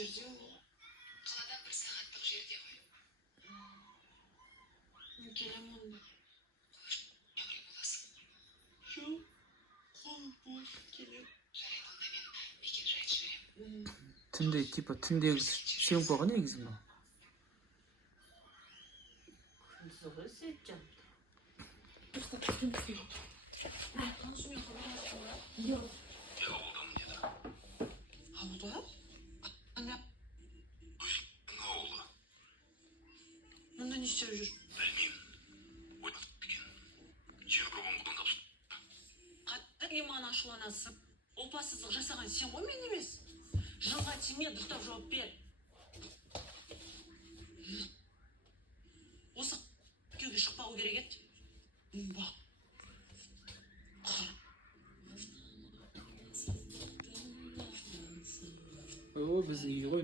жерде ол? Қаладан 1 сағаттық жерде ғой. Мен келемін онда. Шоғыры боласың. Жоқ, қол бос келем. Жарайды, онда мен мекен-жайын жіберем. Түнде, типа, түндегі съемкаға негізі мынау. Күнсіз Сейітжан. Танысымен хабарласың ба? Жоқ. Ауылдамын деді. Ауылда? Қандай? Ауылы. Мұнда не істеп жүр? Білмеймін. Ойнатып екен. Жер құрбан қолдан тапсыр. Қатты маған ашуланасың. Опасыздық жасаған сен ғой, мен емес. Жылға тиме, дұрыстап жауап бер. Осы күйеуге шықпау керек еді. Бақ. О, біздің үй ғой,